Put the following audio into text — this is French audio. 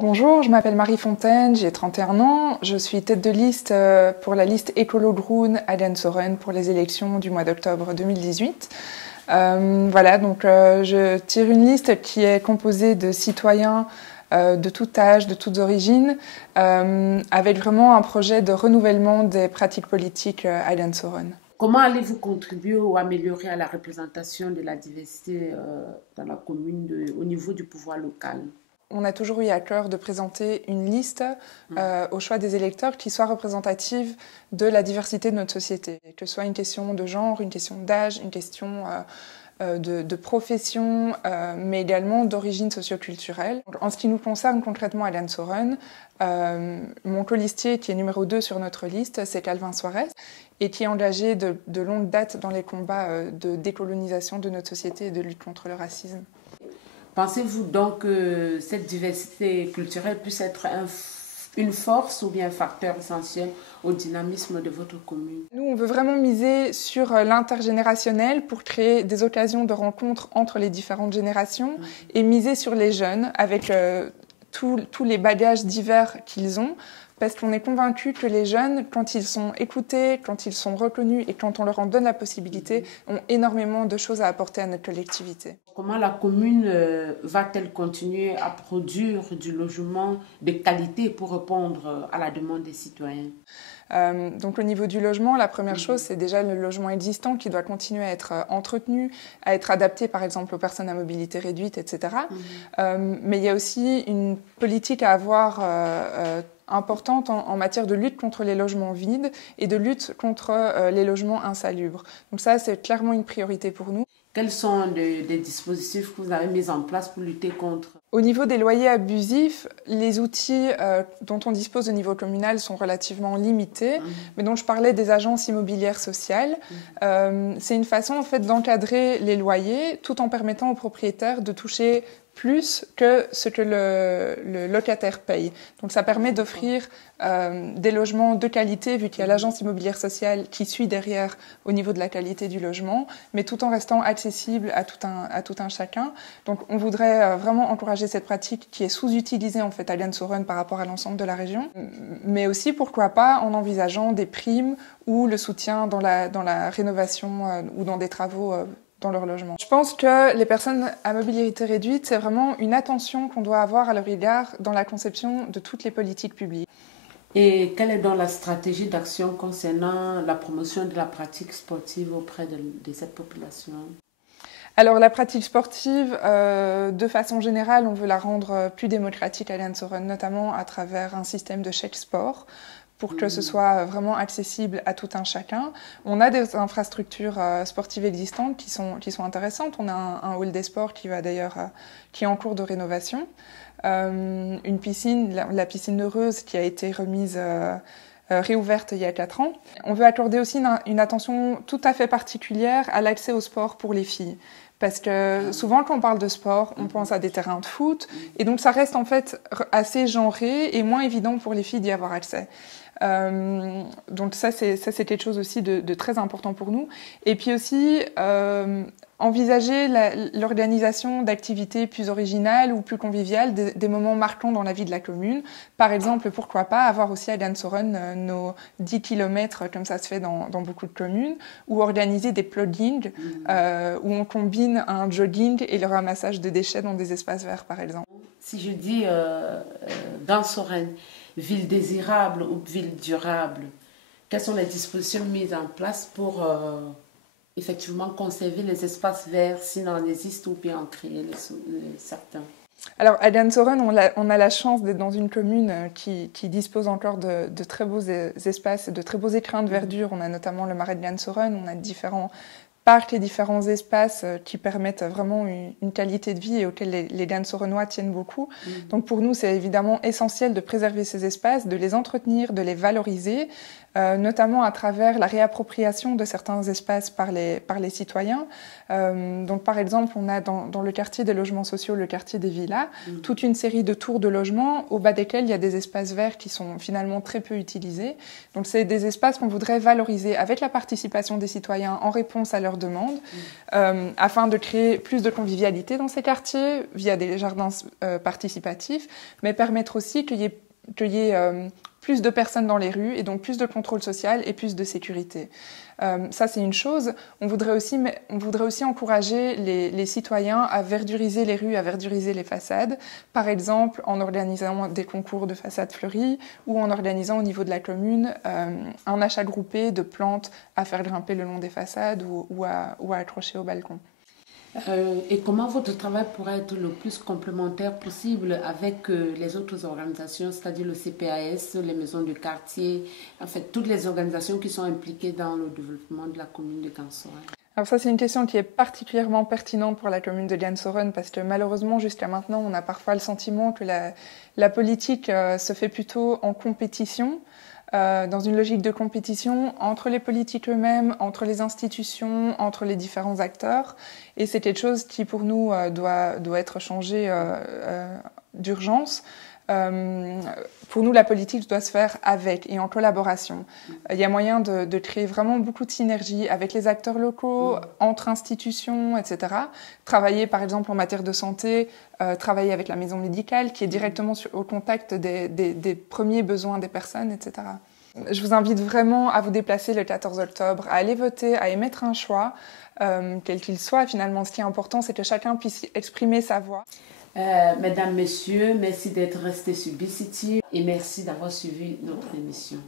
Bonjour, je m'appelle Marie Fontaine, j'ai 31 ans. Je suis tête de liste pour la liste Écolo Groen Allianz Soren pour les élections du mois d'octobre 2018. Je tire une liste qui est composée de citoyens de tout âge, de toutes origines, avec vraiment un projet de renouvellement des pratiques politiques Allianz Soren. Comment allez-vous contribuer ou améliorer à la représentation de la diversité dans la commune au niveau du pouvoir local? On a toujours eu à cœur de présenter une liste au choix des électeurs qui soit représentative de la diversité de notre société. Que ce soit une question de genre, une question d'âge, une question de profession, mais également d'origine socioculturelle. En ce qui nous concerne concrètement à Allianz Soren, mon colistier qui est numéro 2 sur notre liste, c'est Calvin Suarez, et qui est engagé de longue date dans les combats de décolonisation de notre société et de lutte contre le racisme. Pensez-vous donc que cette diversité culturelle puisse être une force ou bien un facteur essentiel au dynamisme de votre commune? Nous, on veut vraiment miser sur l'intergénérationnel pour créer des occasions de rencontres entre les différentes générations et miser sur les jeunes avec tous les bagages divers qu'ils ont. Parce qu'on est convaincu que les jeunes, quand ils sont écoutés, quand ils sont reconnus et quand on leur en donne la possibilité, ont énormément de choses à apporter à notre collectivité. Comment la commune va-t-elle continuer à produire du logement de qualité pour répondre à la demande des citoyens? Donc au niveau du logement, la première chose, c'est déjà le logement existant qui doit continuer à être entretenu, à être adapté par exemple aux personnes à mobilité réduite, etc. Mais il y a aussi une politique à avoir importante en matière de lutte contre les logements vides et de lutte contre les logements insalubres. Donc ça, c'est clairement une priorité pour nous. Quels sont les dispositifs que vous avez mis en place pour lutter contre? Au niveau des loyers abusifs, les outils dont on dispose au niveau communal sont relativement limités, mais dont je parlais des agences immobilières sociales. C'est une façon en fait d'encadrer les loyers tout en permettant aux propriétaires de toucher plus que ce que le locataire paye. Donc ça permet d'offrir des logements de qualité, vu qu'il y a l'agence immobilière sociale qui suit derrière au niveau de la qualité du logement, mais tout en restant accessible à tout un chacun. Donc on voudrait vraiment encourager cette pratique qui est sous-utilisée en fait à Allianz Soren par rapport à l'ensemble de la région, mais aussi pourquoi pas en envisageant des primes ou le soutien dans la rénovation ou dans des travaux dans leur logement. Je pense que les personnes à mobilité réduite, c'est vraiment une attention qu'on doit avoir à leur égard dans la conception de toutes les politiques publiques. Et quelle est donc la stratégie d'action concernant la promotion de la pratique sportive auprès de cette population? Alors la pratique sportive, de façon générale, on veut la rendre plus démocratique à Allianz Soren, notamment à travers un système de chèque sport, pour que ce soit vraiment accessible à tout un chacun. On a des infrastructures sportives existantes qui sont intéressantes. On a un hall des sports qui est en cours de rénovation. Une piscine, la piscine Heureuse, qui a été réouverte il y a 4 ans. On veut accorder aussi une attention tout à fait particulière à l'accès au sport pour les filles. Parce que souvent, quand on parle de sport, on pense à des terrains de foot. Et donc, ça reste en fait assez genré et moins évident pour les filles d'y avoir accès. Donc ça, c'est quelque chose aussi de très important pour nous. Et puis aussi, envisager l'organisation d'activités plus originales ou plus conviviales, des moments marquants dans la vie de la commune. Par exemple, pourquoi pas avoir aussi à Allianz Soren nos 10 km, comme ça se fait dans beaucoup de communes, ou organiser des pluggings où on combine un jogging et le ramassage de déchets dans des espaces verts, par exemple. Si je dis dans Soren, ville désirable ou ville durable, quelles sont les dispositions mises en place pour effectivement conserver les espaces verts s'il en existe ou bien en créer certains? Alors, à Allianz Soren, on a la chance d'être dans une commune qui dispose encore de très beaux espaces, de très beaux écrins de verdure. On a notamment le marais de Allianz Soren, on a différents parcs et différents espaces qui permettent vraiment une qualité de vie et auxquels les Allianz Sorenois tiennent beaucoup. Donc pour nous, c'est évidemment essentiel de préserver ces espaces, de les entretenir, de les valoriser. notamment à travers la réappropriation de certains espaces par les citoyens. Donc par exemple, on a dans le quartier des logements sociaux, le quartier des villas, toute une série de tours de logements au bas desquels il y a des espaces verts qui sont finalement très peu utilisés. Donc c'est des espaces qu'on voudrait valoriser avec la participation des citoyens en réponse à leurs demandes, afin de créer plus de convivialité dans ces quartiers via des jardins participatifs, mais permettre aussi qu'il y ait plus de personnes dans les rues et donc plus de contrôle social et plus de sécurité. Ça, c'est une chose. On voudrait aussi encourager les citoyens à verduriser les rues, à verduriser les façades, par exemple en organisant des concours de façades fleuries ou en organisant au niveau de la commune un achat groupé de plantes à faire grimper le long des façades ou à accrocher au balcon. Et comment votre travail pourrait être le plus complémentaire possible avec les autres organisations, c'est-à-dire le CPAS, les maisons de quartier, en fait, toutes les organisations qui sont impliquées dans le développement de la commune de Gansoren? Alors ça, c'est une question qui est particulièrement pertinente pour la commune de Gansoren parce que malheureusement, jusqu'à maintenant, on a parfois le sentiment que la politique se fait plutôt en compétition, dans une logique de compétition entre les politiques eux-mêmes, entre les institutions, entre les différents acteurs. Et c'est quelque chose qui, pour nous, doit être changé d'urgence. Pour nous, la politique doit se faire avec et en collaboration. Il y a moyen de créer vraiment beaucoup de synergies avec les acteurs locaux, entre institutions, etc. Travailler, par exemple, en matière de santé, travailler avec la maison médicale qui est directement au contact des premiers besoins des personnes, etc. Je vous invite vraiment à vous déplacer le 14 octobre, à aller voter, à émettre un choix, quel qu'il soit. Finalement, ce qui est important, c'est que chacun puisse exprimer sa voix. Mesdames, Messieurs, merci d'être restés sur BCity et merci d'avoir suivi notre émission.